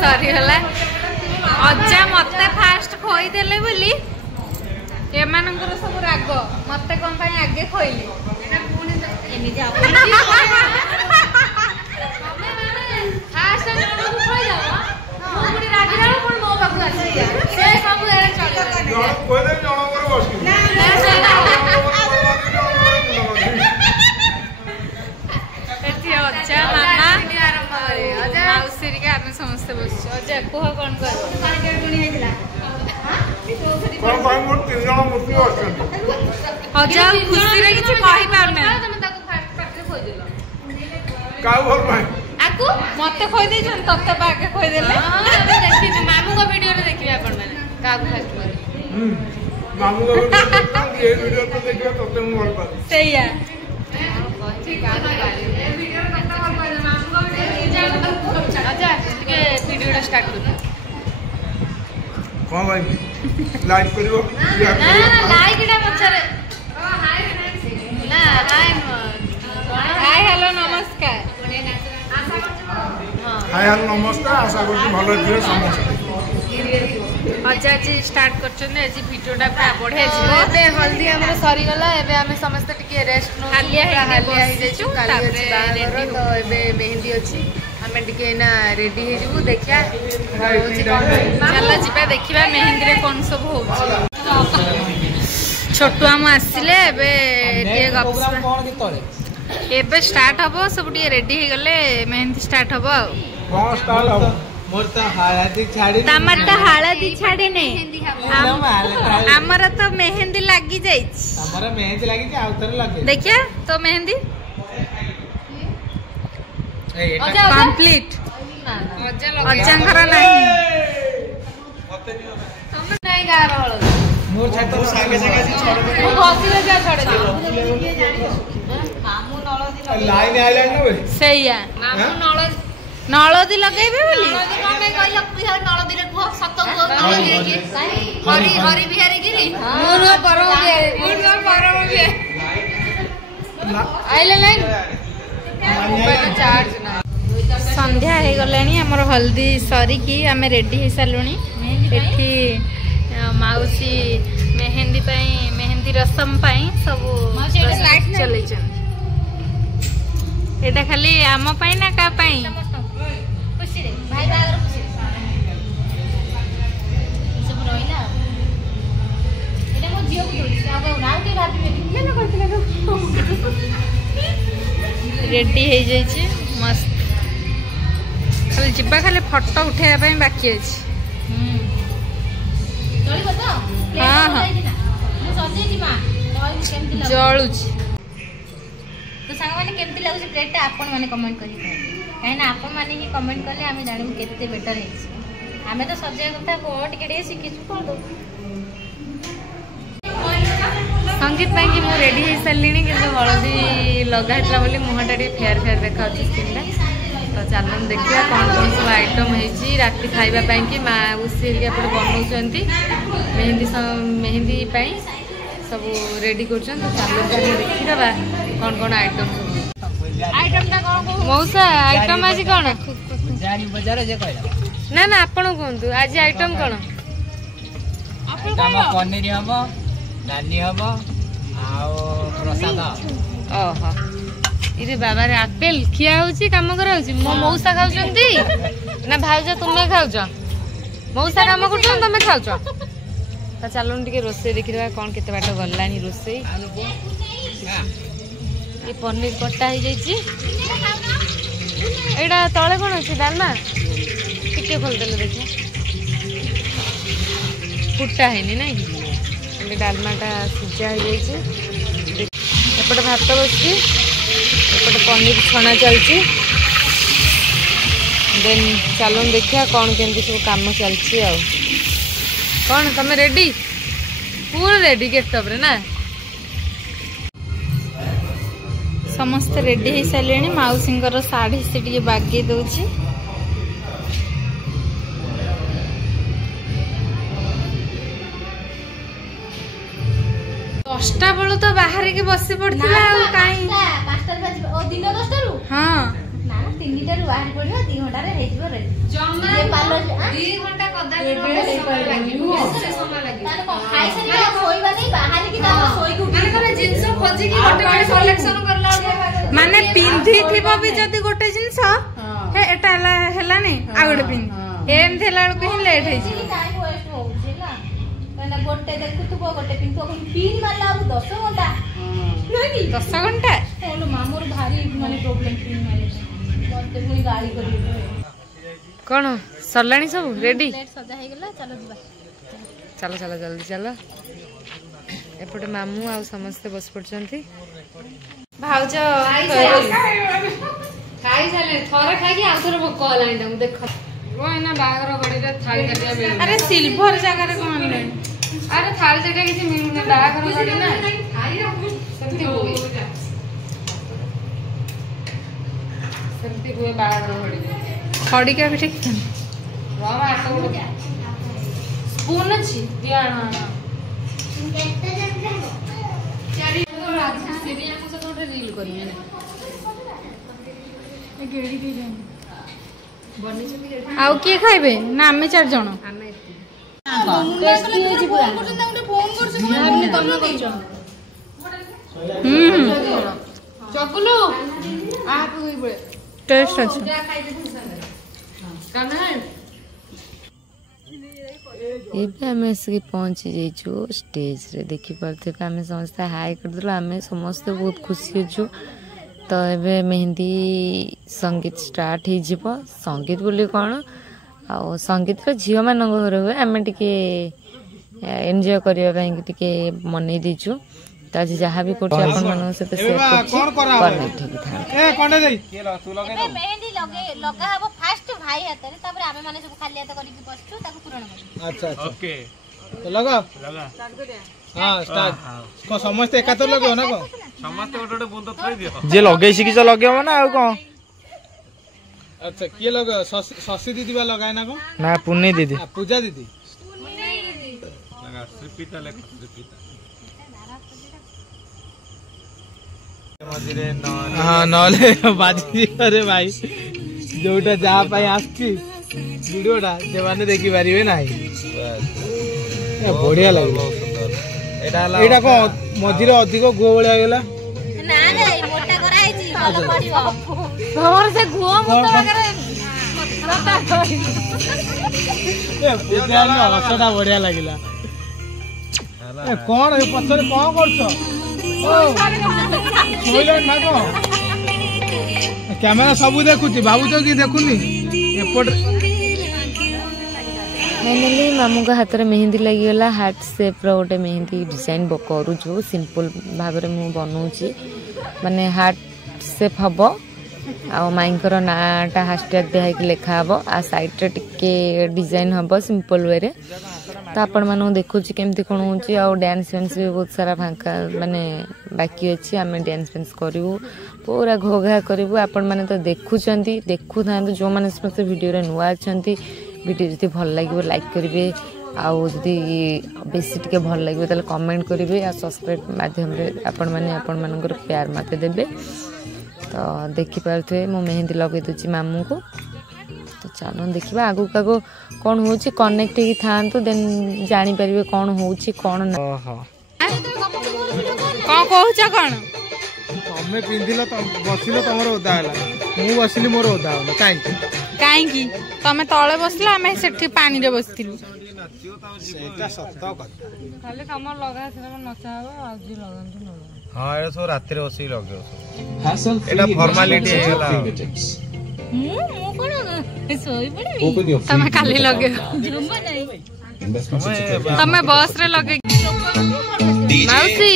सरीगला अजा मत फास्ट खोईदेले बोली एमानंकर सब राग मत कौन आगे खोइले समस्ते बस अजा कह कौन अजा खुशी रे किछि कहि पारना मत खोई दे तत्ते पाके खोई देले देखि मामू का वीडियो रे देखिबे आपण माने का फास्ट करे मामू का वीडियो ये वीडियो तो देखिबे तत्ते मु बोल पा सहीया ठीक आ ए वीडियो रे कत्ता बोल पा मामू का वीडियो अच्छा के वीडियो रे स्टार्ट करू कोन भाई लाइक करियो ना लाइक इडा पछरे हाय ना हाय हेलो नमस्कार हाय हेलो नमस्कार आशा करछु भलो दियो समस्त अजा जी स्टार्ट करछन एजी वीडियोटा पूरा बढ़े छी एबे हल्दी हमर सरी गला एबे हमें समस्त टिके रेस्ट नो हालिया ही जेछु तारे रेडी तो एबे मेहंदी अछि हमें टिके ना रेडी हे जबु देखिया होछि कोन चला जिबा देखिबा मेहंदी रे कोन सब होछि छोटू हम आसिले एबे टिके गपस कोन के तोरे एबे स्टार्ट हबो सब टिके रेडी हे गले मेहंदी स्टार्ट हबो कोन स्टार्ट हबो मोर त हळदी छाडी तमर त हळदी छाडी नै हमर त मेहंदी लागी जाई हमर मेहंदी लागी के आउतर लागे देखिया तो मेहंदी कंप्लीट अजंकर नहीं मते नहीं तुम नहीं गा रहल मोर छातो संगे संगे छोड़ दे वो घसी रे जा छोड़ दे मामू नळदी लाइन आइला न सहीया मामू नळदी नळदी लगाइबे बोली नळदी कमे कहला पुया नळदी रे कुह सत कुह नळदी रे हरि हरि बिहारी गिरी मोर परम बिहारी आइले लाइन चार्ज ना संध्या हे गलानी हमर हल्दी सरी की हमें रेडी हे सालुनी एठी माउसी मेहंदी पई मेहंदी रसम पई सब लाइट चलै छन एटा खाली आम पई ना का पई खुशी रे भाई बागर खुशी सब रोइला एटा मो जियो को दोली आगे नाउ के भाबी के न करथिले रेडी हे जाई छी मस्त खाली जिबा खाली फोटो उठाइबा पई बाकी अछि चली बता हां हां मु सजे जी मां नय केमति लागो जळु छी तो संग माने केमति लागो प्लेट आपन माने कमेंट करी काहे ना आपन माने ही कमेंट करले हमें जानिम केते बेटर है हमें तो सजे कथा को टिके सिखि छु कोन संगीत पाई कि मु रेडी हे सल्लीनी कि हळदी लगाइतला बोली मुहटा टे फेयर फेयर देखा छि स्किनला तो चलन देखिया कौन कौन सब आइटम है राति खाइबा पाई कि माँ उसी एपटे बनाऊँच मेहंदी पाई सब रेडी कर देखीदा कौन कौन आइटम मौसा आइटम आज कौन ना ना आपण कहतु आज आइटम कौन पनीर हम डाली हम प्रसाद ओहो इरे बाबा रे आपेल खिया होची काम करा होची मो मौसा खाउचंती ना भाउज तुमे खाउच मौसा काम करछन तुमे खाउच त चलन टिके रोसे देखिबा कोन केते बाट गल्लानी रोसे ये पनीर कट्टा हो जाइए एटा तले कौन अच्छी डालमा टिके खोल देले देखिए फुटा है ना कि डालमाटा सीझा हो जाइए एपटे भात बस एपटे पनीर छना चलती देन चलन देखिया कौन केमती सब काम चलती आ कौन तुम रेडी पूरा रेडी गेटअप रे ना समस्त रेडी हो सारे मौसी शाढ़ी से टे बागे दौची दसटा बेलू तो बाहर के बसी पड़ता हाँ 3 बाहर पड़ो 2 घंटा माने पिंधि थिबो भी जदी गोटे जिंस हे एटा हेलानी आ गोटे पिंधि एम थेला को ही लेट हे जी गोटे देखुथबो गोटे पिंधो पिन मारला अब 10 घंटा नहीं 10 घंटा बोलो मामोर भारी माने प्रॉब्लम पिन मारे मते पुनी गाड़ी करी कोन सरलाणी सब रेडी प्लेट सजा हे गेला चलो जीवा चलो चलो जल्दी चलो एपटे मामू आ समस्त बस पड़छंती भाउज खाई साले थोड़ा खाई कि आउथर भोक हलानी तमु देख वो एना बागर गड़ी रे थाली काटिया बेल अरे सिल्वर जगह रे कोन ले अरे थाली जटा किसी मिलने बागर गड़ी ना सेमती हुए बागर गड़ी खड़ी के ठीक रामा आटा गुड़ स्पून अछि दिया ना चारि राजी सीरिया को सब रील करिए ना ए गेडी के जान बनी छथि आउ के खाइबे ना हमें 4 जण हमें चकुलू आप टेस्ट अच्छा एबे आम पहुँची जाइछु स्टेज रे देखि पारथे आम समस्त हाई करदेलु आम समस्त बहुत खुशी अच्छु तो एबे मेहंदी संगीत स्टार्ट हो जिवो संगीत बोली कौन आ संगीत रो झियो मान घर हुए आम टिके एंजॉय करबा पई टिके मनै दिछु त आज जहाँ भी करछु अपन मन से तो शेयर करछु करना ठीक था ए कोंडे देई के तू लगे दो मेहंदी लगा हबो फास्ट भाई हाथ रे तापर आमे माने सब खाली हाथ करी के बसछु ताको पूर्ण कर अच्छा अच्छा ओके तो लगा हां स्टार्ट को समस्त एकातर लगो ना को समस्त ओटोटे बूंद थई दियो जे लगे सिकी से लगेबो ना आ को अच्छा के लगा शशि दीदी बा लगाय ना को ना पुन्नी दीदी पूजा दीदी लगा श्रीपिता लेख श्रीपिता हाँ नले बाजी अरे भाई जोटा जहाँ पाई आसची वीडियोटा से माने देखि पारिबे नाही बढ़िया लागला एटा को मझिरे अधिक गो भलिया गेला ना ना मोटा कराई छी भलो पड़ियो तोर से गुआ मत लगे ए पूजा ने हसटा बढ़िया लागिला ए कोन ए पछरे कोन करछो कैमेरा सब देखु भावुच कि देखुनी फाइनली मामू का हाथ में मेहंदी लगिगला हार्ट सेप गोटे मेहंदी डिजाइन करूँ सिंपल भाव में बनाऊँगी माने हार्ट सेप हम आ माईंकर नाटा हाशटैग दिखाई लिखा हे आ साइड टिके डिजाइन हम सिंपल वे तो आपण मान देखुची केमती कौन हो डांस फैंस भी बहुत सारा फांका माने बाकी अच्छी आम डांस फैंस करूँ पूरा घोघा करूँ आपण मैंने तो देखु था जो मैंने समस्त वीडियो नुआ अच्छा वीडियो जब भल लगे लाइक करेंगे आउ जदि बेसी टे भल लगे तो कमेंट करेंगे आ सब्सक्राइब माध्यम आपण मैंने प्यार मत देवे तो देखिपे मो मेहंदी लगे दूसरी मामू को तो चलो देखा आगू आगू कौन हो कनेक्ट था देन जापर कौन हो कौन कौन तमे पिंधिल बसिल तमर ओदा हला मु बसिली मोर ओदा होला काई तमे तळे बसला आमे सेठी पानी रे बसतिलु सेटा सत्य कथा खाली कमर लगा से नचाबो आजि लगंतु न हां एटा सो रात्रि बसी लगो एटा फॉर्मालिटी हे गेला मु कोन सोई पड़ी तमे खाली लगे जुम्बा नहीं तमे बस रे लगे माउसी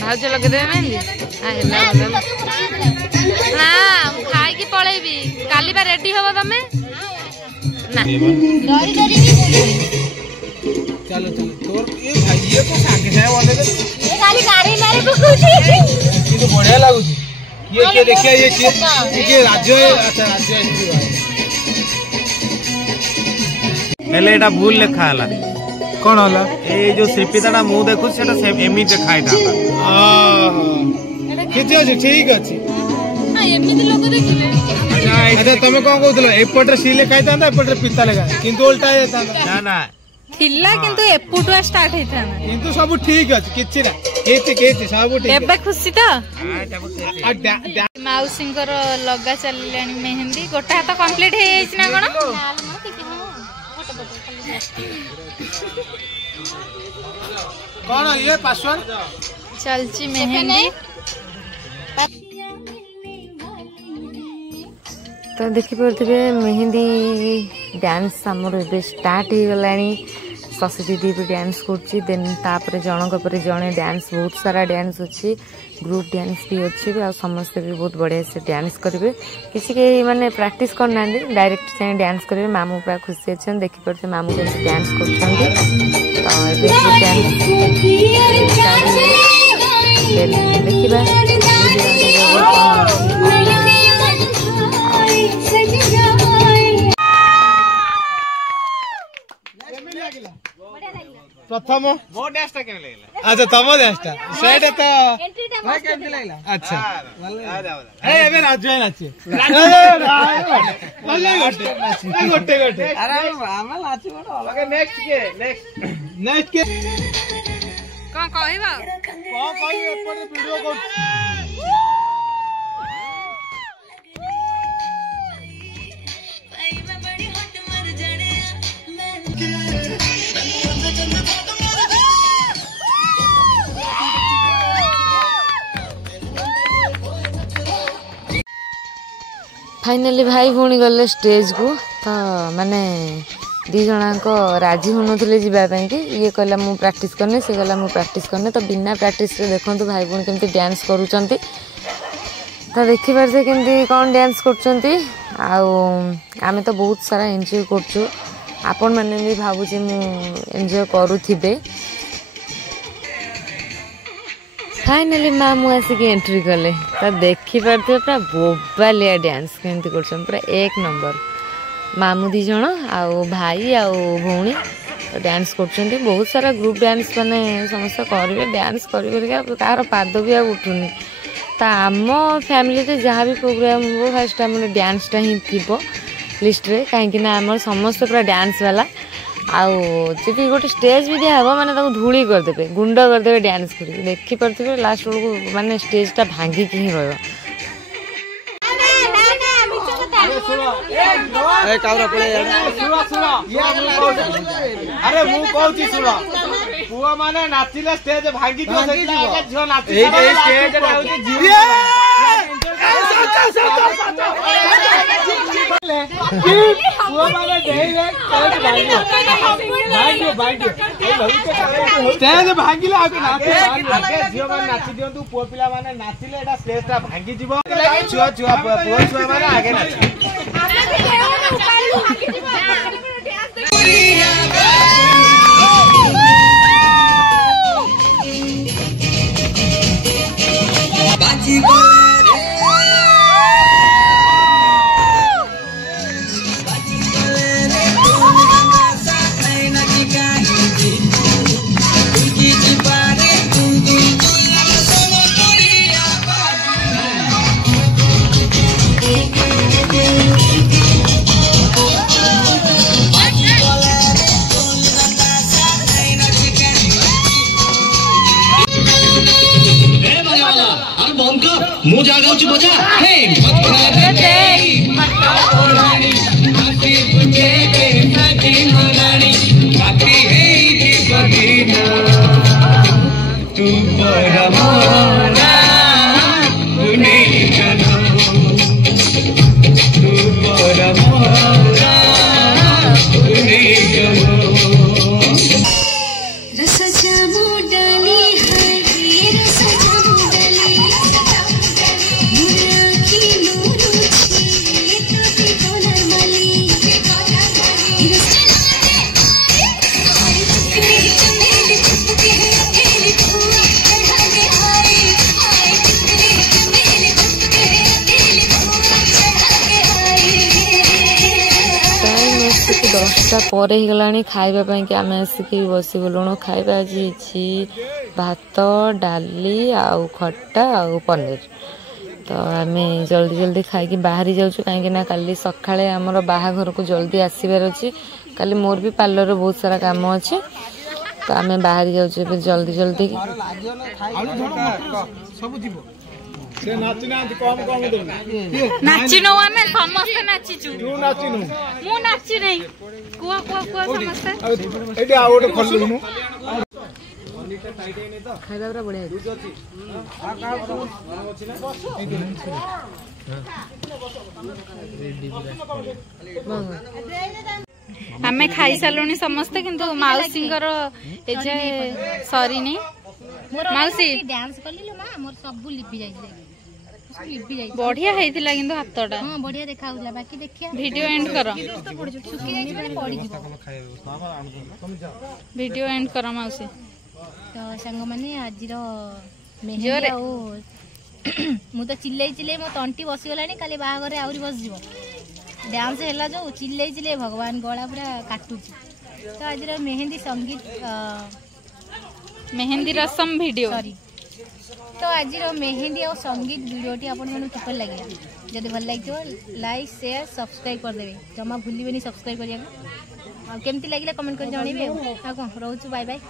भाउज लगे दे मेहंदी ना खाई की पळेबी काली बा रेडी होबो तमे ना डरी डरी चलो चलो तोर ए भाई ये तो सागे है वाले दे ये खाली गाड़ी मारे पकुची ये तो बढ़िया लागुची ये के देखिए ये राज्य अच्छा राज्य हेले एटा भूल लिखा हला कौन होला ए जो श्रीपिताटा मु देखु सेटा एमी देखा इटा ठीक अछि एमिति लोग देखिले अच्छा तुम कौन कहूल एपटे सी लेखा एपटे पिता लेखा किंतु उल्टा ना ना थिला किंतु एपुटुआ स्टार्ट हेता किंतु सब ठीक अछि किछि ना केछि सब ठीक एबे खुशी तो माउसिंकर लगा चलिलानी मेहंदी गोटा हाथ कंप्लीट हे जाइछि ना कोन कौन ये पासवर्ड चलची मेहंदी तो देखिपे मेहंदी डांस आमर ए स्टार्ट हो गलानी शशि दीदी भी डांस करछि देन तापर जनक पर जने डांस बहुत सारा डांस अच्छी ग्रुप डांस भी अच्छी आ समस्त भी बहुत बढ़िया से डांस करेंगे किसी के माने प्रैक्टिस करना डायरेक्ट से डांस करेंगे मामू पूरा खुशी अच्छे देखिपे मामू कैसे डांस कर देखा प्रथम मो डांस टा केम लागला अच्छा तुम डांसटा सेटा तो केमती लागला अच्छा ए एबे राजू भाई नाचे गोटे गोटे अरे आमा नाची बड ओके नेक्स्ट के कोन कहबा कोन कहि एपटे वीडियो कर फाइनाली भाई भौणी गले स्टेज को तो माने दी जनाक राजी हो नुले जावाई कि ये कहला मु प्रैक्टिस करनी से कहला मु प्रैक्टिस करनी तो बिना प्रैक्टिस रे देखो भाई भौणी केमती डांस करूचंती तो देखि पारसे केमती कौन डांस करचंती आमे तो बहुत सारा एंजॉय करछु आपण माने भी भाबुची मु एंजॉय करूथिबे फाइनाली मामू आसिक एंट्री कले तो देखी पारे पूरा बोबालिया डांस केमती कर पूरा एक नंबर मामू दी जन आउ भाई आउ भौणी तो डांस कर बहुत सारा ग्रुप डांस माने समस्त करेंगे डांस कर पाद भी उठुनी तो आम फैमिली जहाँ भी प्रोग्राम हो फास्ट आम डांसटा ही थी लिस्ट रे कहीं आम समस्त पूरा डांस वाला आउ जी गोटे स्टेज भी दिहब माने धूली करदे गुंड करदे डांस कर देखिपे लास्ट बेलू माने स्टेजटा भांगिक ही रहा अरे मु कहूची सुनो पुआ माने नाचिले स्टेज भांगी दियो झियो नाचि स्टेज पुआ माने देइले स्टेज भांगिले आके नाचे झियो माने नाचि दियंतु पुआ पिला माने नाचिले एटा स्टेजटा भांगी जिवो छुआ छुआ पुआ छुआ माने आगे नाचि मु जागा छु बजा हे मत रानी माटी पुजे के साथी रानी माटी हे बदीना तू बड़ा मोरा उनी जानो तू बड़ा मोरा उनी जानो रस जामु डाली है रस जामु डाली दसटा पर ही गलानी खाइबा पई कि आमे आसिकी बसी गलुणु खाइबा जी भात डाली आउ खट्टा आउ पनीर तो आम जल्दी जल्दी खाई बाहरी जाऊँ कहीं काली सकाळे आमर बाहाघर को जल्दी आसबार अच्छी काली मोर भी पार्लर बहुत सारा काम अच्छे तो आम बाहरी जाऊँ जल्दी जल्दी नाचिनो आमे समस्त नाचिचु तू नाचिनु मु नाचि नै कुआ कुआ कुआ समस्त एडी आउट खोलनु खाइबा पूरा बढ़िया आमे खाई सालुनी समस्त किंतु माउसींकर एजे सॉरी नै माउसी डांस करली मां मोर सब लिपि जाई बढ़िया हेतिला किंतु हातटा हां बढ़िया देखा होला बाकी देखिया वीडियो एंड करो सुखी जाई पड़े पड़ी जीव वीडियो एंड करो माउसी तो संग माने आजिर मेहंदी ओ मु तो चिल्लै चिल्लै मो तंटी बसी गलानी काली बाहागर आउरी बस जीव डांस हैला जो चिल्लै चिल्लै भगवान गळा पूरा काटुची तो आजिर मेहंदी संगीत मेहंदी रसम वीडियो सॉरी तो आज मेहंदी और संगीत वीडियोटी आपन मन किपर लगे जदि भल लगे लाइक शेयर सब्सक्राइब कर देबे जमा भूलिबेनी सब्सक्राइब करिया आ केमती लागिला कमेंट कर जणीबे आ कोन रहउछु बाय बाय।